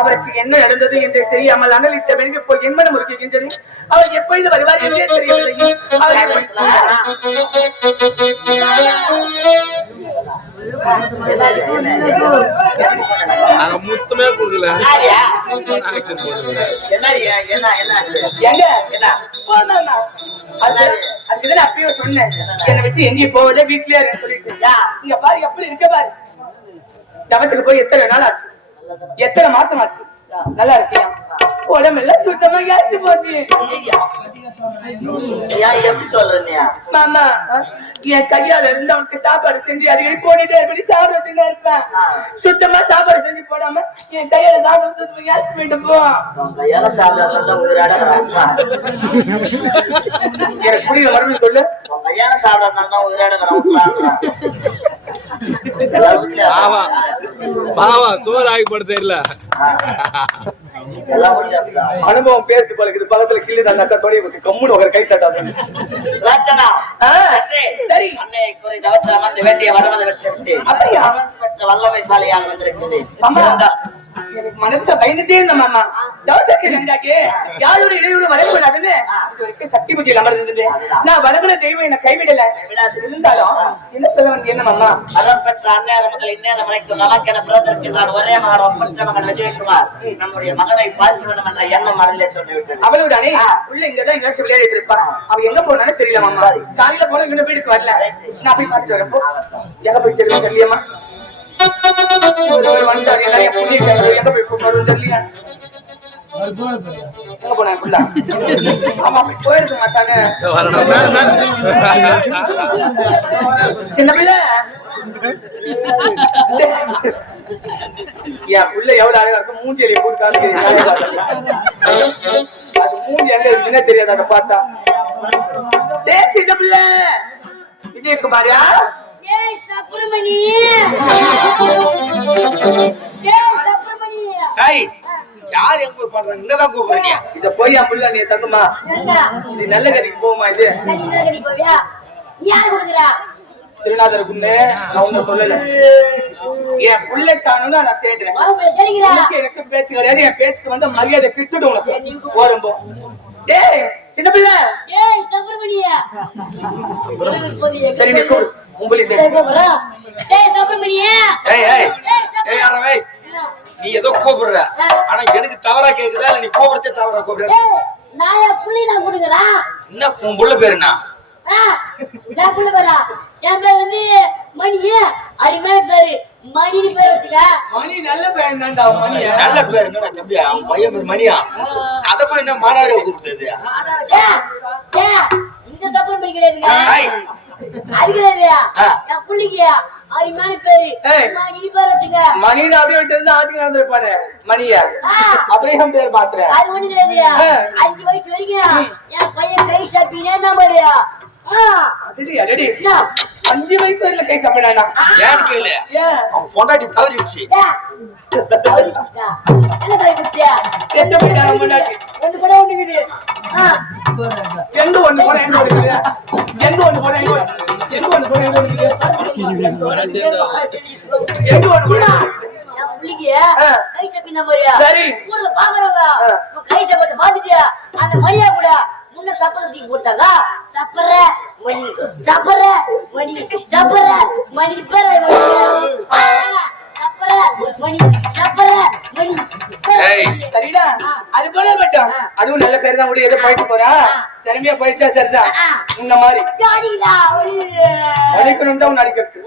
அவருக்கு என்ன நடந்தது என்று தெரியாமல் அனலிட்ட வெண்கு போய் என் மனம் உருகுகின்றது. அவர் எப்பொழுது வருவார் என்றே தெரியவில்லை. அவர் நாங்க முத்தமே கொடுக்கல. அதுக்குதான் அப்பயே சொன்னேன். என்னை விட்டு எங்கேயும் போவதே வீட்லயே சொல்லிட்டு இங்க பாரு எப்படி இருக்க பாரு. தவத்துக்கு போய் எத்தனை நாள் ஆச்சு? எத்தனை மாசம் ஆச்சு? நல்லா இருக்கியா? உடம்பெல்லாம் சுத்தமா ஏச்சு போச்சு. எப்படி மாமா என் கையால இருந்து அவனுக்கு சாப்பாடு செஞ்சு அடிக்கடி போட்டுட்டே இருப்படி சாப்பிட வச்சுட்டே இருப்பேன். சுத்தமா சாப்பாடு செஞ்சு போடாம என் கையால சாப்பிட ஏச்சு போயிட்டு போ. கையால சாப்பிடாம உயிராட எனக்கு புரியல மறுபடியும் சொல்லு. கையால சாப்பிடாம உயிராட பாவா பாவா சோறு ஆகி போட தெரியல. அனுபவம் பேசி பழகுது பக்கத்துல கிள்ளி தான் அக்கா தொலைய வச்சு கம்முன்னு ஒரு கை தட்டாது சரி. அன்னை குறை தவத்தில் அமர்ந்து வேண்டிய வரமத வெற்றி விட்டு அப்படியா? அவன் பெற்ற வல்லமைசாலியாக வந்திருக்கிறது. எனக்கு மனசுல பயந்துட்டே இருந்த மாமா. யாரோட இடையூறு வரக்கூடாதுன்னு இது வரைக்கும் சக்தி பூஜையில் அமர்ந்தது நான் வளர்கிற தெய்வம் என்ன கைவிடல. இருந்தாலும் என்ன சொல்ல வந்து என்ன மாமா? அறம் பெற்ற அந்நேரம் முதல் இந்நேரம் வரைக்கும் நமக்கென பிறந்திருக்கின்றான். ஒரே மகன் ஒப்பற்ற மகன் விஜயகுமார். நம்முடைய மகனை பார்க்க வேண்டும் என்ற எண்ணம் மறந்தே தோன்றிவிட்டது அவளுடானே உள்ள இங்கதான் எங்கேயாச்சும் விளையாடிட்டு இருப்பான் அவ எங்க போனாலும் தெரியல மாமா. காலையில போன இன்னும் வீட்டுக்கு வரல. நான் போய் பார்த்துட்டு வரப்போ எங்க போய் சின்ன பிள்ளை? என் புள்ள எவ்வளவு அழகா இருக்கும் மூஞ்சி எலிய போட்டு காமிக்கிறீங்க. அது மூஞ்சி எங்க இருக்குன்னே தெரியாது அதை பார்த்தா. சின்ன பிள்ளை. விஜயகுமாரியா ஏய், யார் எங்க போய் பண்றாங்க இங்கதான் கூப்பிடுறீங்க. இத போய் என் புள்ள நீ தங்குமா? இது நல்ல கதைக்கு போகுமா இது? திருநாதருக்குன்னு நான் ஒண்ணும் சொல்லல. என் புள்ளை காணும்னு நான் தேடுறேன். அவங்க எனக்கு பேச்சு கிடையாது. என் பேச்சுக்கு வந்து மரியாதை கிட்டுடும் உனக்கு. வரும்போ. டேய் சின்ன பிள்ளை. சரி நீ நீ ஏதோ கூப்பிடுற ஆனா எனக்கு தவறா கேக்குதா? இல்ல நீ கூப்பிடுறதே தவறா கூப்பிடுற என்ன உன் புள்ள பேரு வரா என் பேர்? வந்து மணி. அருமையான பேரு பேர் வச்சுக்க. மணி நல்ல பையன் தான்டா மணிய நல்ல பேர். என்னடா தம்பி அவன் பையன் பேர் மணியா? அத போய் என்ன மாணவரை கூப்பிட்டது இந்த ஆ. என் புள்ளிக்கு அருமையான பேரு. மணி பேர் வச்சுக்க மணின்னு அப்படியே வச்சிருந்தா ஆட்டுக்கு நடந்திருப்பானே மணிய. அப்படியே என் பேர் பாத்துறேன் அது ஒண்ணு. அஞ்சு வயசு வரைக்கும் என் பையன் கை அடடி அஞ்சு வயசு வரையில கை சாப்பிடானா கேளு? ஏன் அவன் பொண்டாட்டி தவறிடுச்சு என்ன தலைப்பிச்சியா செத்து ஒண்ணுக்குது எங்க ஒண்ணு போன எங்க ஒண்ணு இருக்குது? எங்க ஒண்ணு போன எங்க ஒண்ணு எங்க ஒண்ணு போன எங்க ஒண்ணு இருக்குது? எங்க கை சப்பி நம்பரியா ஊர்ல பாக்குறவங்க கை சப்பத்தை பாத்துட்டியா அந்த மணியா கூட முன்ன சப்பரம் தூக்கி போட்டாங்க சப்பர மணி சப்பர மணி சப்பர மணி பேர சரிடா? அது போல மட்டும். அதுவும் நல்ல பேர் தான் ஏதோ போயிட்டு போறா. திறமையா போயிடுச்சா சரிதான் இந்த மாதிரி. நடிக்கணும் தான் நடிக்கிறது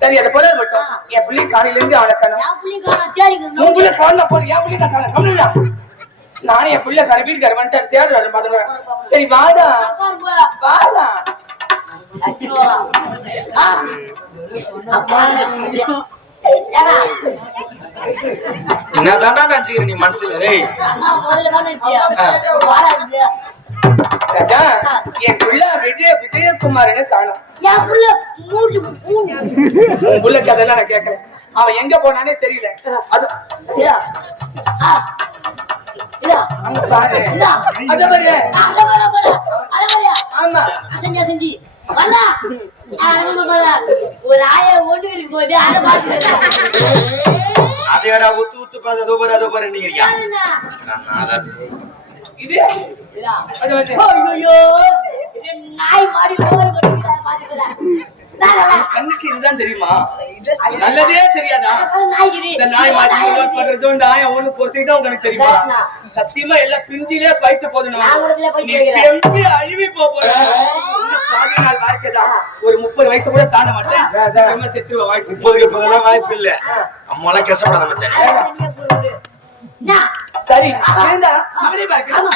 சரி அது போல மட்டும். என் பிள்ளை காலையில இருந்து அவளை காணும். உன் பிள்ளை போன்ல போய் என் பிள்ளை நான் காணோம். நானும் என் பிள்ளை கடை வீட்டுக்கார வந்துட்டு தேடுறாரு மதங்க சரி வாடா. வாடா என்னதான்டா நினைச்சுக்கிற நீ மனசுல. டேய் ராஜா என் பிள்ளை விஜய விஜயகுமார்னு காணும். புள்ள கதையெல்லாம் நான் கேட்கறேன். அவன் எங்க போனானே தெரியல. அது ஆமா. ஒரு ஆயா இருக்கு போது அதை பார்த்து அதையடா உத்து உத்து பார்த்து அதோ பாரு அதோ பாரு நீங்க இது? அது வந்து? ஐயோ இது நாய் மாதிரி கண்ணுக்கு இதுதான் தெரியுமா? நல்லதே தெரியாதா? இந்த நாய் மாத்தி நோட் பண்றதும் இந்த ஆயம் ஒண்ணு பொறுத்துக்கு தான் உங்களுக்கு தெரியுமா? சத்தியமா எல்லாம் பிஞ்சிலே பைத்து போதும் நான் கூட இதுல போய் நீ கேக்குறேன். பெம்பி அழுவி போக போற. இன்னும் பாதி நாள் ஒரு முப்பது வயசு கூட தாண்ட மாட்டேன். செத்துருவ வாய்ப்பு முப்பதுக்கு இப்போதெல்லாம் வாய்ப்பு இல்ல. அம்மாலாம் கஷ்டப்படாத மச்சான். சரி இருந்தா அவளே பார்க்கலாம்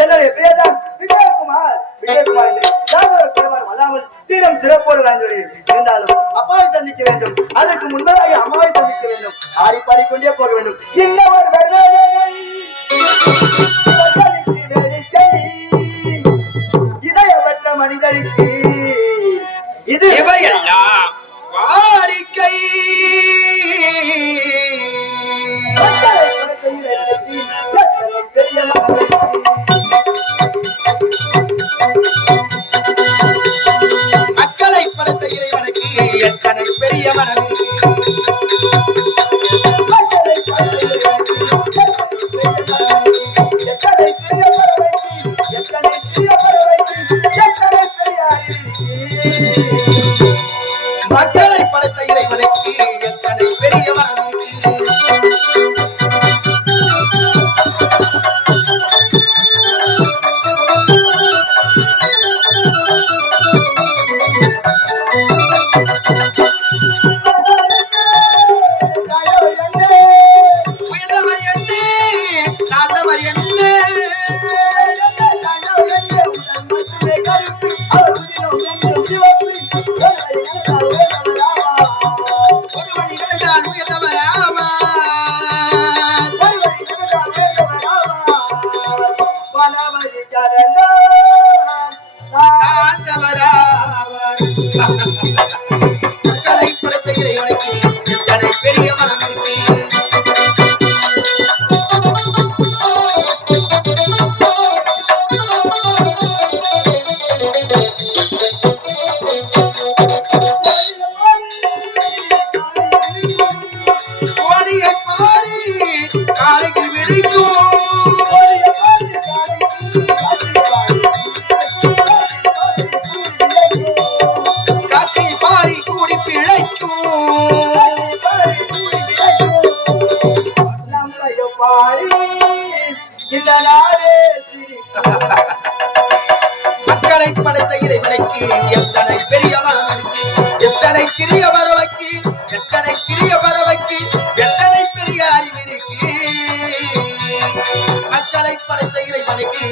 என்னுடைய பெயர் தான் விஜயகுமார் விஜயகுமார் அல்லாமல் சீரம் சிறப்போடு வாழ்ந்துள்ளேன் இருந்தாலும் அப்பாவை சந்திக்க வேண்டும் அதற்கு முன்னதாக அம்மாவை சந்திக்க வேண்டும் ஆடி பாடிக்கொண்டே போக வேண்டும் இன்னொரு பெரியவனது 罗爷爷，咱们。மாறி இந்த நாடே மக்களை படைத்த இறைவனுக்கு எத்தனை பெரிய மரமனுக்கு எத்தனை சிறிய பறவைக்கு? எத்தனை சிறிய பறவைக்கு? எத்தனை பெரிய அறிவிற்கு? மக்களை படைத்த இறைவனுக்கு